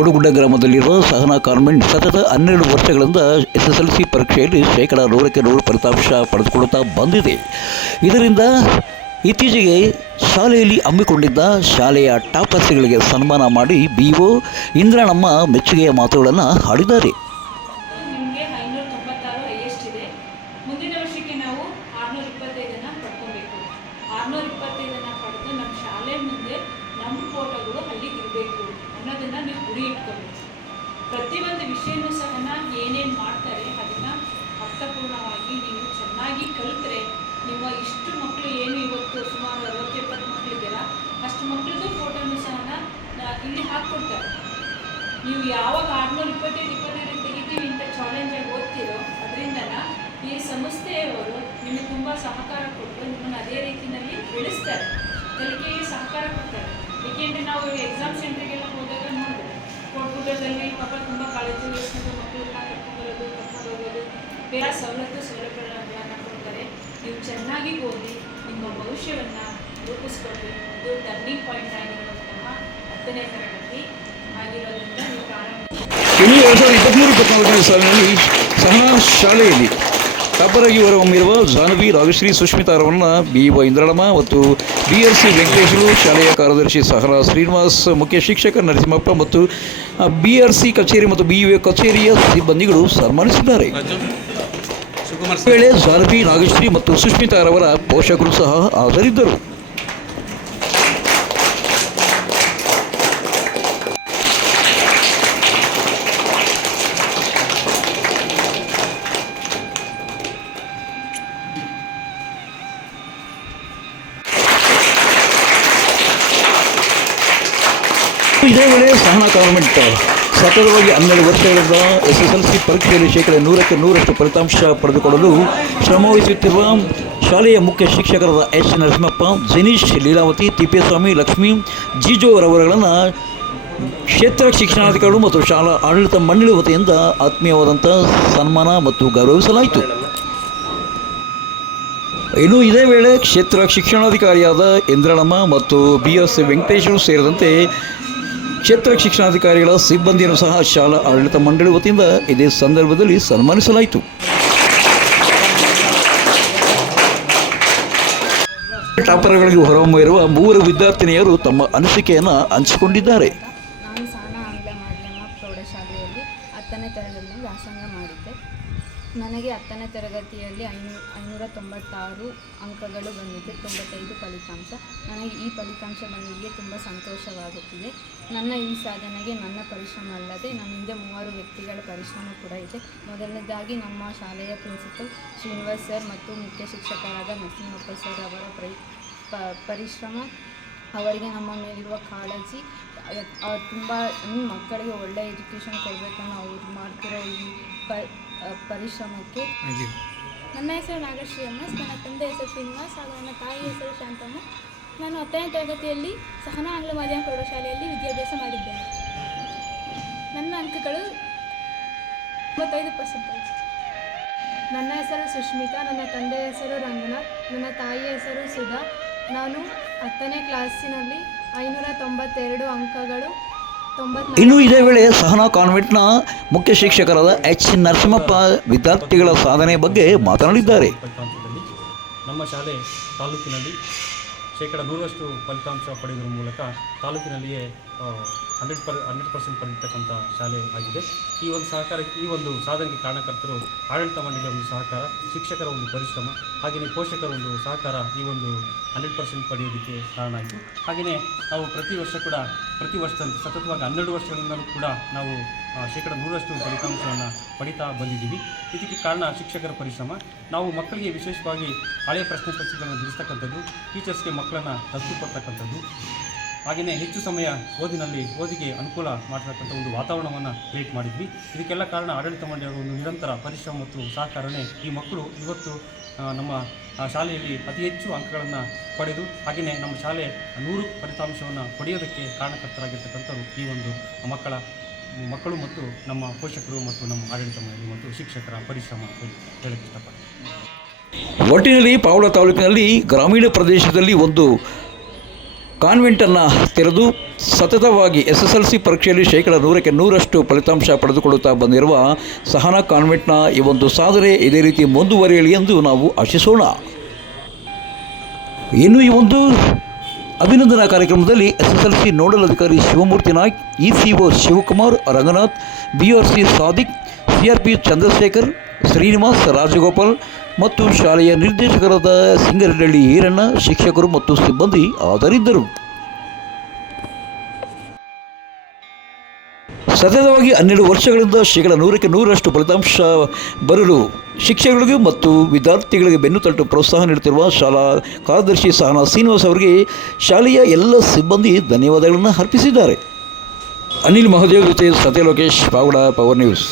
ಕೋಡುಗುಡ್ಡ ಗ್ರಾಮದಲ್ಲಿರುವ ಸಹನಾ ಕಾನ್ವೆಂಟ್ ಸತತ ಹನ್ನೆರಡು ವರ್ಷಗಳಿಂದ ಎಸ್ ಎಸ್ ಎಲ್ ಸಿ ಪರೀಕ್ಷೆಯಲ್ಲಿ ಶೇಕಡ ನೂರಕ್ಕೆ ನೂರು ಫಲಿತಾಂಶ ಪಡೆದುಕೊಳ್ಳುತ್ತಾ ಬಂದಿದೆ. ಇದರಿಂದ ಇತ್ತೀಚೆಗೆ ಶಾಲೆಯಲ್ಲಿ ಹಮ್ಮಿಕೊಂಡಿದ್ದ ಶಾಲೆಯ ಟಾಪರ್ಸ್ಗಳಿಗೆ ಸನ್ಮಾನ ಮಾಡಿ ಬಿ ಒ ಇಂದ್ರನಮ್ಮ ಮೆಚ್ಚುಗೆಯ ಮಾತುಗಳನ್ನು ಆಡಿದ್ದಾರೆ ಆರುನೂರ ಇಪ್ಪತ್ತೈದನ್ನು ಪಡೆದು ನಮ್ಮ ಶಾಲೆ ಮುಂದೆ ನಮ್ಮ ಫೋಟೋಗಳು ಅಲ್ಲಿಗೆ ಇರಬೇಕು. ಅನ್ನೋದನ್ನು ನೀವು ಗುರಿ ಇಟ್ಕೋಬೇಕು. ಪ್ರತಿಯೊಂದು ವಿಷಯನೂ ಸಹ ಏನೇನು ಮಾಡ್ತಾರೆ ಅದನ್ನು ಅರ್ಥಪೂರ್ಣವಾಗಿ ನೀವು ಚೆನ್ನಾಗಿ ಕಲಿತರೆ ನಿಮ್ಮ ಇಷ್ಟು ಮಕ್ಕಳು ಏನು ಇವತ್ತು ಸುಮಾರು ಅರವತ್ತು ಎಪ್ಪತ್ತು ಮಕ್ಕಳಿದ್ದೀರಾ ಅಷ್ಟು ಮಕ್ಕಳದ್ದು ಫೋಟೋನು ಸಹ ಇಲ್ಲಿ ಹಾಕ್ಕೊಡ್ತಾರೆ. ನೀವು ಯಾವಾಗ ಆರ್ನೂರ, ಇಪ್ಪತ್ತೈದು ಇಪ್ಪತ್ತೈದು ತೆಗಿತೀವಿ ಅಂತ ಚಾಲೆಂಜ್ ಆಗಿ ಓದ್ತಿರೋ ಅದರಿಂದ ಈ ಸಂಸ್ಥೆಯವರು ನಿಮಗೆ ತುಂಬ ಸಹಕಾರ ಕೊಟ್ಟು ನಿಮ್ಮನ್ನು ಅದೇ ರೀತಿಯಲ್ಲಿ ಬೆಳೆಸ್ತಾರೆ. ಕಲಿಕೆಗೆ ಸಹಕಾರ ಕೊಡ್ತಾರೆ. ಏಕೆಂದರೆ ನಾವು ಎಕ್ಸಾಮ್ ಸೆಂಟ್ರಿಗೆಲ್ಲ ಹೋದಾಗ ನೋಡಿದ್ರೆ ಕೋಟ್ಗುಡ್ಡದಲ್ಲಿ ಪಾಪ ತುಂಬ ಕಾಳಜಿ ವಹಿಸ್ಕೊಂಡು ಮಕ್ಕಳನ್ನ ಕರ್ಕೊಂಡ್ಬರೋದು ಕರ್ಕೊಂಡು ಹೋಗೋದು, ಬೇರೆ ಸವಲತ್ತು, ಸೌಲಭ್ಯಗಳನ್ನ ಕೊಡ್ತಾರೆ ನೀವು ಚೆನ್ನಾಗಿ ಓದಿ, ನಿಮ್ಮ ಭವಿಷ್ಯವನ್ನು ರೂಪಿಸ್ಕೊಳ್ಳಿ ಇದು ಟರ್ನಿಂಗ್ ಪಾಯಿಂಟ್ ಆಗಿರುವಂತಹ ಹತ್ತನೇ ತರಗತಿ ಆಗಿರೋದ್ರಿಂದ ನೀವು ಪ್ರಾರಂಭ. ಎರಡು ಸಾವಿರದ ಇಪ್ಪತ್ತ್ಮೂರು ಇಪ್ಪತ್ತ್ನಾಲ್ಕನೇ ಸಾಲಿನಲ್ಲಿ ಸಹ ಶಾಲೆಯಲ್ಲಿ ಟಾಪರಾಗಿ ಹೊರಹೊಮ್ಮಿರುವ ಜಾಹ್ನವಿ ರಾಜಶ್ರೀ ಸುಷ್ಮಿತಾ ಅವರನ್ನು ಬಿ ಒ ಇಂದ್ರಳಮ್ಮ ಮತ್ತು ಬಿ ಎಲ್ ಸಿ ವೆಂಕಟೇಶರು ಶಾಲೆಯ ಕಾರ್ಯದರ್ಶಿ ಸಹರ ಶ್ರೀನಿವಾಸ್, ಮುಖ್ಯ ಶಿಕ್ಷಕ ನರಸಿಂಹಪ್ಪ ಮತ್ತು ಬಿ ಆರ್ ಸಿ ಕಚೇರಿ ಮತ್ತು ಬಿ ಯು ಕಚೇರಿಯ ಸಿಬ್ಬಂದಿಗಳು ಸನ್ಮಾನಿಸಿದ್ದಾರೆ. ವೇಳೆ ಜಾಹ್ನವಿ ನಾಗಶ್ರೀ ಮತ್ತು ಸುಷ್ಮಿತಾರವರ ಪೋಷಕರು ಸಹ ಹಾಜರಿದ್ದರು. ಇದೇ ವೇಳೆ ಸಹನಾ ಕಾನ್ವೆಂಟ್ ಸತತವಾಗಿ ಹನ್ನೆರಡು ವರ್ಷಗಳಿಂದ ಎಸ್ ಎಸ್ ಎಲ್ ಸಿ ಪರೀಕ್ಷೆಯಲ್ಲಿ ಶೇಕಡ ನೂರಕ್ಕೆ ನೂರಷ್ಟು ಫಲಿತಾಂಶ ಪಡೆದುಕೊಳ್ಳಲು ಶ್ರಮವಹಿಸುತ್ತಿರುವ ಶಾಲೆಯ ಮುಖ್ಯ ಶಿಕ್ಷಕರಾದ ಎಚ್ ನರಸಿಂಹಪ್ಪ, ಜನೀಶ್ ಲೀಲಾವತಿ, ತಿಪ್ಪೇಸ್ವಾಮಿ, ಲಕ್ಷ್ಮೀ, ಜಿಜೋ ರವರುಗಳನ್ನು ಕ್ಷೇತ್ರ ಶಿಕ್ಷಣಾಧಿಕಾರಿಗಳು ಮತ್ತು ಶಾಲಾ ಆಡಳಿತ ಮಂಡಳಿ ವತಿಯಿಂದ ಆತ್ಮೀಯವಾದಂಥ ಸನ್ಮಾನ ಮತ್ತು ಗೌರವಿಸಲಾಯಿತು. ಇನ್ನು ಇದೇ ವೇಳೆ ಕ್ಷೇತ್ರ ಶಿಕ್ಷಣಾಧಿಕಾರಿಯಾದ ಇಂದ್ರಳಮ್ಮ ಮತ್ತು ಬಿ ಎಸ್ ವೆಂಕಟೇಶ್ವರು ಸೇರಿದಂತೆ ಕ್ಷೇತ್ರ ಶಿಕ್ಷಣಾಧಿಕಾರಿಗಳ ಸಿಬ್ಬಂದಿಯನ್ನು ಸಹ ಶಾಲಾ ಆಡಳಿತ ಮಂಡಳಿ ವತಿಯಿಂದ ಇದೇ ಸಂದರ್ಭದಲ್ಲಿ ಸನ್ಮಾನಿಸಲಾಯಿತು. ಟಾಪರ್ಗಳಿಗೆ ಹೊರಹೊಮ್ಮಿರುವ ಮೂವರು ವಿದ್ಯಾರ್ಥಿನಿಯರು ತಮ್ಮ ಅನಿಸಿಕೆಯನ್ನು ಹಂಚಿಕೊಂಡಿದ್ದಾರೆ. ನನಗೆ ಹತ್ತನೇ ತರಗತಿಯಲ್ಲಿ ಐನೂ ಐನೂರ ತೊಂಬತ್ತಾರು ಅಂಕಗಳು ಬಂದಿದೆ, ತೊಂಬತ್ತೈದು ಫಲಿತಾಂಶ. ನನಗೆ ಈ ಫಲಿತಾಂಶ ಬಂದಿದ್ದಕ್ಕೆ ತುಂಬ ಸಂತೋಷವಾಗುತ್ತಿದೆ. ನನ್ನ ಈ ಸಾಧನೆಗೆ ನನ್ನ ಪರಿಶ್ರಮ ಅಲ್ಲದೆ ನನ್ನ ಹಿಂದೆ ಮೂವರು ವ್ಯಕ್ತಿಗಳ ಪರಿಶ್ರಮ ಕೂಡ ಇದೆ. ಮೊದಲನೇದಾಗಿ ನಮ್ಮ ಶಾಲೆಯ ಪ್ರಿನ್ಸಿಪಲ್ ಶ್ರೀನಿವಾಸ್ ಸರ್ ಮತ್ತು ಮುಖ್ಯ ಶಿಕ್ಷಕರಾದ ನರಸಿಂಹಪ್ಪ ಸರ್ ಅವರ ಪ್ರ ಪರಿಶ್ರಮ. ಅವರಿಗೆ ನಮ್ಮ ಮೇಲಿರುವ ಕಾಳಜಿ ತುಂಬ ಮಕ್ಕಳಿಗೆ ಒಳ್ಳೆಯ ಎಜುಕೇಷನ್ ಕೊಡಬೇಕನ್ನು ಅವ್ರು ಮಾಡ್ತಿರೋ ಈ ಪ ಪರಿಶ್ರಮಕ್ಕೆ. ನನ್ನ ಹೆಸರು ನಾಗಶ್ರೀ ಎಂ ಎಸ್ ನನ್ನ ತಂದೆ ಹೆಸರು ಶ್ರೀನಿವಾಸ್ ಹಾಗೂ ನನ್ನ ತಾಯಿ ಹೆಸರು ಶಾಂತಮ್ಮ. ನಾನು ಹತ್ತನೇ ತರಗತಿಯಲ್ಲಿ ಸಹನಾ ಆಂಗ್ಲ ಮಾಧ್ಯಮ ಪ್ರೌಢಶಾಲೆಯಲ್ಲಿ ವಿದ್ಯಾಭ್ಯಾಸ ಮಾಡಿದ್ದೇನೆ. ನನ್ನ ಅಂಕಗಳು ತೊಂಬತ್ತೈದು ಪರ್ಸೆಂಟೇಜ್ ನನ್ನ ಹೆಸರು ಸುಷ್ಮಿತಾ ನನ್ನ ತಂದೆಯ ಹೆಸರು ರಂಗನಾಥ್ ನನ್ನ ತಾಯಿಯ ಹೆಸರು ಸುಧಾ. ನಾನು ಹತ್ತನೇ ಕ್ಲಾಸಿನಲ್ಲಿ ಐನೂರ ತೊಂಬತ್ತೆರಡು ಅಂಕಗಳು ಇನ್ನು ಇದೇ ವೇಳೆ ಸಹನಾ ಕಾನ್ವೆಂಟ್ನ ಮುಖ್ಯ ಶಿಕ್ಷಕರಾದ ಎಚ್ ನರಸಿಂಹಪ್ಪ ವಿದ್ಯಾರ್ಥಿಗಳ ಸಾಧನೆ ಬಗ್ಗೆ ಮಾತನಾಡಿದ್ದಾರೆ. ನಮ್ಮ ಶಾಲೆ ತಾಲೂಕಿನಲ್ಲಿ ಶೇಕಡ ನೂರಷ್ಟು ಫಲಿತಾಂಶ ಪಡೆಯುವುದರ ಮೂಲಕ ತಾಲೂಕಿನಲ್ಲಿಯೇ ಹಂಡ್ರೆಡ್ ಪರ್, ಹಂಡ್ರೆಡ್ ಪರ್ಸೆಂಟ್ ಪಡೆದಿರ್ತಕ್ಕಂಥ ಶಾಲೆ ಆಗಿದೆ. ಈ ಒಂದು ಸಹಕಾರ, ಈ ಒಂದು ಸಾಧನೆಗೆ ಕಾರಣಕರ್ತರು ಆಡಳಿತ ಮಂಡಳಿಯ ಒಂದು ಸಹಕಾರ, ಶಿಕ್ಷಕರ ಒಂದು ಪರಿಶ್ರಮ, ಹಾಗೆಯೇ ಪೋಷಕರ ಒಂದು ಸಹಕಾರ ಈ ಒಂದು ಹಂಡ್ರೆಡ್ ಪರ್ಸೆಂಟ್ ಪಡೆಯೋದಕ್ಕೆ ಕಾರಣ ಆಯಿತು ಹಾಗೆಯೇ ನಾವು ಪ್ರತಿ ವರ್ಷ ಕೂಡ, ಪ್ರತಿ ವರ್ಷದಂತೆ ಸತತವಾಗಿ ಹನ್ನೆರಡು ವರ್ಷಗಳಿಂದಲೂ ಕೂಡ ನಾವು ಶೇಕಡ ನೂರಷ್ಟು ಫಲಿತಾಂಶವನ್ನು ಪಡಿತಾ ಬಂದಿದ್ದೀವಿ. ಇದಕ್ಕೆ ಕಾರಣ ಶಿಕ್ಷಕರ ಪರಿಶ್ರಮ. ನಾವು ಮಕ್ಕಳಿಗೆ ವಿಶೇಷವಾಗಿ ಹಳೆಯ ಪ್ರಶ್ನೆ ಪತ್ರಿಕೆಗಳನ್ನು ಬಿಡಿಸ್ತಕ್ಕಂಥದ್ದು ಟೀಚರ್ಸ್ಗೆ ಮಕ್ಕಳನ್ನು ದತ್ತು ಕೊಡ್ತಕ್ಕಂಥದ್ದು ಹಾಗೆಯೇ ಹೆಚ್ಚು ಸಮಯ ಓದಿನಲ್ಲಿ ಓದಿಗೆ ಅನುಕೂಲ ಮಾಡತಕ್ಕಂಥ ಒಂದು ವಾತಾವರಣವನ್ನು ಕ್ರಿಯೇಟ್ ಮಾಡಿದ್ವಿ. ಇದಕ್ಕೆಲ್ಲ ಕಾರಣ ಆಡಳಿತ ಮಂಡಳಿಯವರ ಒಂದು ನಿರಂತರ ಪರಿಶ್ರಮ ಮತ್ತು ಸಹಕಾರನೇ ಈ ಮಕ್ಕಳು ಇವತ್ತು ನಮ್ಮ ಶಾಲೆಯಲ್ಲಿ ಅತಿ ಹೆಚ್ಚು ಅಂಕಗಳನ್ನು ಪಡೆದು ಹಾಗೆಯೇ ನಮ್ಮ ಶಾಲೆ ನೂರು ಫಲಿತಾಂಶವನ್ನು ಪಡೆಯೋದಕ್ಕೆ ಕಾರಣಕರ್ತರಾಗಿರ್ತಕ್ಕಂಥವ್ರು ಈ ಒಂದು ಮಕ್ಕಳ, ಮಕ್ಕಳು ಮತ್ತು ನಮ್ಮ ಪೋಷಕರು ಮತ್ತು ನಮ್ಮ ಆಡಳಿತ ಮಂಡಳಿ ಮತ್ತು ಶಿಕ್ಷಕರ ಪರಿಶ್ರಮ ಅಂತ ಹೇಳಕ್ಕೆ ಇಷ್ಟಪಡ್ತೀನಿ. ಒಟ್ಟಿನಲ್ಲಿ ಪಾವಳ ತಾಲೂಕಿನಲ್ಲಿ ಗ್ರಾಮೀಣ ಪ್ರದೇಶದಲ್ಲಿ ಒಂದು ಕಾನ್ವೆಂಟನ್ನು ತೆರೆದು ಸತತವಾಗಿ ಎಸ್ ಎಸ್ ಎಲ್ ಸಿ ಪರೀಕ್ಷೆಯಲ್ಲಿ ಶೇಕಡ ನೂರಕ್ಕೆ ನೂರಷ್ಟು ಫಲಿತಾಂಶ ಪಡೆದುಕೊಳ್ಳುತ್ತಾ ಬಂದಿರುವ ಸಹನಾ ಕಾನ್ವೆಂಟ್ನ ಈ ಒಂದು ಸಾಧನೆ ಇದೇ ರೀತಿ ಮುಂದುವರಿಯಲಿ ಎಂದು ನಾವು ಆಶಿಸೋಣ. ಇನ್ನು ಈ ಒಂದು ಅಭಿನಂದನಾ ಕಾರ್ಯಕ್ರಮದಲ್ಲಿ S S L C nodal ಅಧಿಕಾರಿ Shivamurthy Naik, E C Shivakumar, Ranganath, B R C Sadiq, C R P Chandrashekar Srinivas Rajagopal ಮತ್ತು ಶಾಲೆಯ ನಿರ್ದೇಶಕರಾದ ಸಿಂಗರಹಳ್ಳಿ ಈರಣ್ಣ, ಶಿಕ್ಷಕರು ಮತ್ತು ಸಿಬ್ಬಂದಿ ಹಾಜರಿದ್ದರು. ಸತತವಾಗಿ ಹನ್ನೆರಡು ವರ್ಷಗಳಿಂದ ಶೇಕಡ ನೂರಕ್ಕೆ ನೂರಷ್ಟು ಫಲಿತಾಂಶ ಬರಲು ಶಿಕ್ಷಕರಿಗೆ ಮತ್ತು ವಿದ್ಯಾರ್ಥಿಗಳಿಗೆ ಬೆನ್ನು ತಟ್ಟು ಪ್ರೋತ್ಸಾಹ ನೀಡುತ್ತಿರುವ ಶಾಲಾ ಕಾರ್ಯದರ್ಶಿ ಸಹನಾ ಶ್ರೀನಿವಾಸ್ ಅವರಿಗೆ ಶಾಲೆಯ ಎಲ್ಲ ಸಿಬ್ಬಂದಿ ಧನ್ಯವಾದಗಳನ್ನು ಅರ್ಪಿಸಿದ್ದಾರೆ. ಅನಿಲ್ ಮಹದೇವ್ ಜೊತೆ ಸತ್ಯ ಲೋಕೇಶ್ ಪಾವಡ ಪವರ್ ನ್ಯೂಸ್.